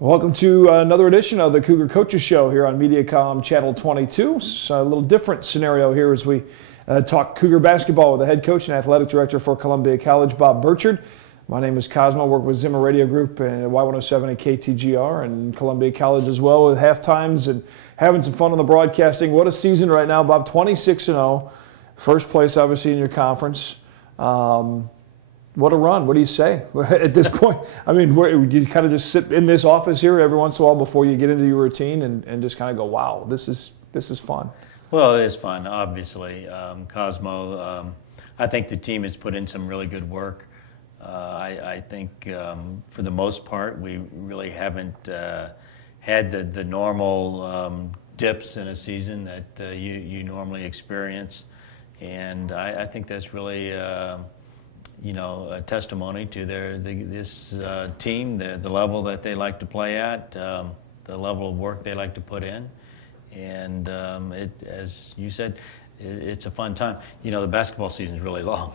Welcome to another edition of the Cougar Coaches Show here on Mediacom Channel 22. It's a little different scenario here as we talk Cougar basketball with the head coach and athletic director for Columbia College, Bob Burchard. My name is Cosmo. I work with Zimmer Radio Group and Y107 and KTGR and Columbia College as well with half times and having some fun on the broadcasting. What a season right now, Bob. 26-0. First place, obviously, in your conference. What a run. What do you say at this point? I mean, you kind of just sit in this office here every once in a while before you get into your routine and just kind of go, wow, this is fun. Well, it is fun, obviously. Cosmo, I think the team has put in some really good work. I think for the most part, we really haven't had the normal dips in a season that you normally experience. And I think that's really a testimony to this team, the level that they like to play at, the level of work they like to put in. And as you said, it's a fun time. You know, the basketball season is really long,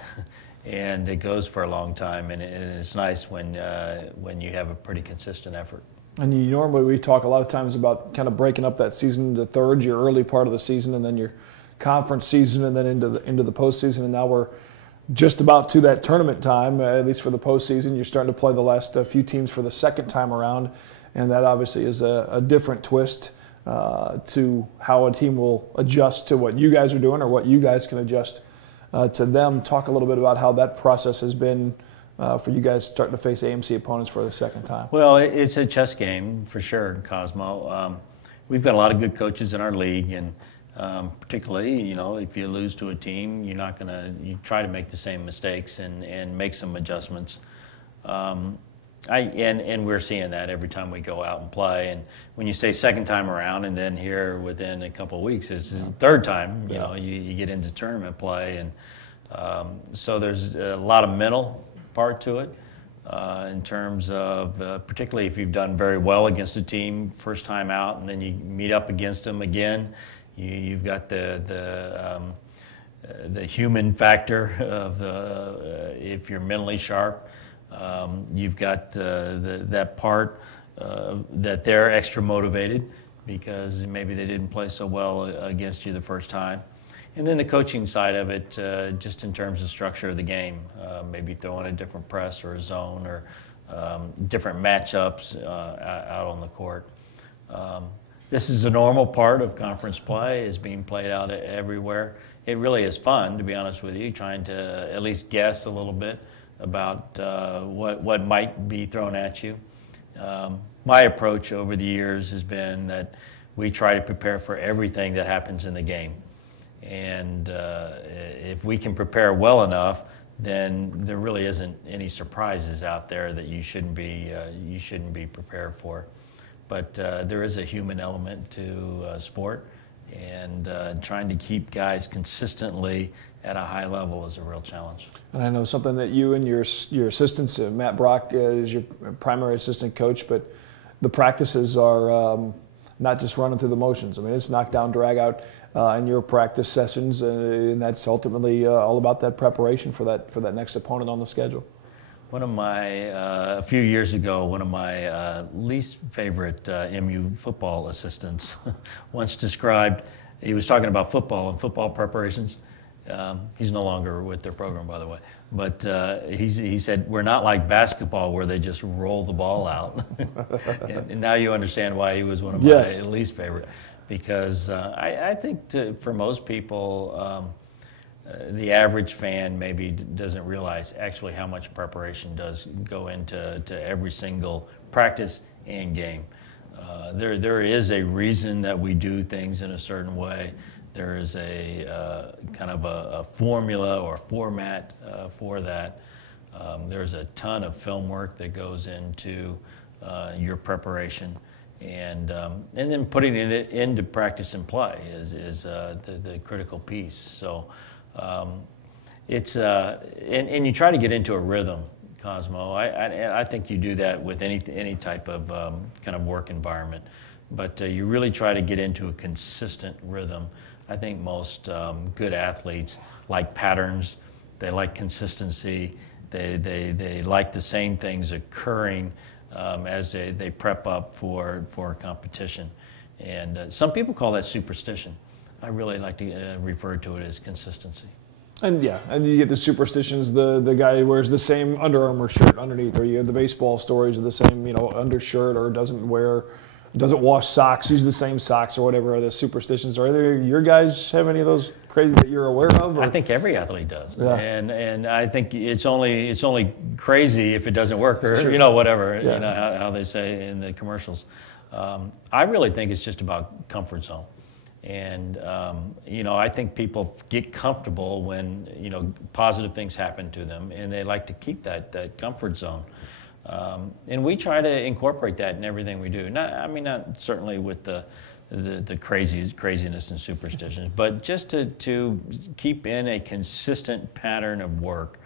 and it goes for a long time, and it's nice when you have a pretty consistent effort. And we talk a lot of times about kind of breaking up that season into thirds, your early part of the season, and then your conference season, and then into the postseason. And now we're just about to that tournament time, at least for the postseason. You're starting to play the last few teams for the second time around, and that obviously is a different twist to how a team will adjust to what you guys are doing or what you guys can adjust to them. Talk a little bit about how that process has been for you guys starting to face AMC opponents for the second time. Well, it's a chess game for sure, Cosmo. We've got a lot of good coaches in our league, and particularly, if you lose to a team, you try to make the same mistakes and make some adjustments. And we're seeing that every time we go out and play. And when you say second time around, and then here within a couple of weeks, it's the third time, you get into tournament play. And so there's a lot of mental part to it in terms of, particularly if you've done very well against a team first time out, and then you meet up against them again. You've got the human factor of if you're mentally sharp. You've got that part that they're extra motivated because maybe they didn't play so well against you the first time. And then the coaching side of it, just in terms of structure of the game, maybe throwing a different press or a zone or different matchups out on the court. This is a normal part of conference play, is being played out everywhere. It really is fun, to be honest with you, trying to at least guess a little bit about what might be thrown at you. My approach over the years has been that we try to prepare for everything that happens in the game. And if we can prepare well enough, then there really isn't any surprises out there that you shouldn't be prepared for. But there is a human element to sport, and trying to keep guys consistently at a high level is a real challenge. And I know something that you and your assistants, Matt Brock is your primary assistant coach, but the practices are not just running through the motions. I mean, it's knockdown, drag out in your practice sessions, and that's ultimately all about that preparation for that next opponent on the schedule. A few years ago, one of my least favorite MU football assistants once described, he was talking about football and football preparations. He's no longer with their program, by the way. But he said, we're not like basketball where they just roll the ball out. And now you understand why he was one of my least favorite. Because I think for most people, the average fan maybe doesn't realize actually how much preparation does go into every single practice and game. There is a reason that we do things in a certain way. There is a kind of a formula or format for that. There's a ton of film work that goes into your preparation. And then putting it into practice and play is the critical piece. So it's and you try to get into a rhythm, Cosmo. I think you do that with any type of kind of work environment, but you really try to get into a consistent rhythm. I think most good athletes like patterns. They like consistency. They like the same things occurring as they prep up for competition. And some people call that superstition. I really like to refer to it as consistency. And yeah, and you get the superstitions. The guy who wears the same Under Armour shirt underneath, or you have the baseball stories of the same undershirt, or doesn't wash socks, use the same socks, or whatever the superstitions are. Either your guys have any of those crazy that you're aware of? Or? I think every athlete does, yeah. and I think it's only crazy if it doesn't work, or sure. Whatever yeah. How they say in the commercials. I really think it's just about comfort zone. And, I think people get comfortable when, positive things happen to them, and they like to keep that comfort zone. And we try to incorporate that in everything we do. Not certainly with the craziness and superstitions, but just to keep in a consistent pattern of work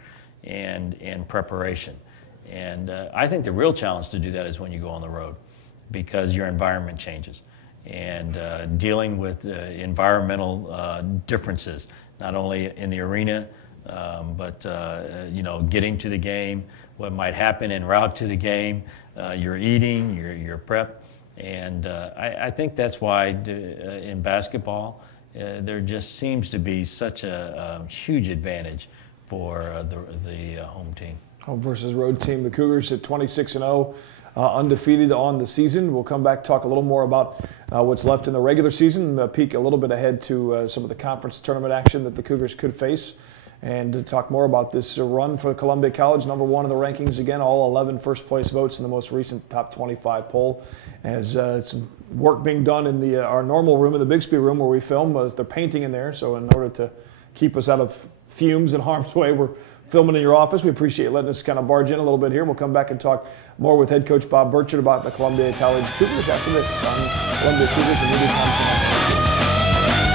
and preparation. And I think the real challenge to do that is when you go on the road, because your environment changes. And dealing with environmental differences, not only in the arena, but getting to the game, what might happen en route to the game, your eating, your prep. And I think that's why in basketball, there just seems to be such a huge advantage for the home team. Home versus road team. The Cougars at 26-0. Undefeated on the season. We'll come back, talk a little more about what's left in the regular season, peek a little bit ahead to some of the conference tournament action that the Cougars could face, and to talk more about this run for Columbia College, #1 in the rankings again, all 11 first-place votes in the most recent top 25 poll. As some work being done in our normal room, in the Bixby room where we film, they're painting in there, so in order to keep us out of fumes and harm's way, we're filming in your office. We appreciate you letting us kind of barge in a little bit here. We'll come back and talk more with head coach Bob Burchard about the Columbia College Cougars after this on Columbia Cougars and Media Conference.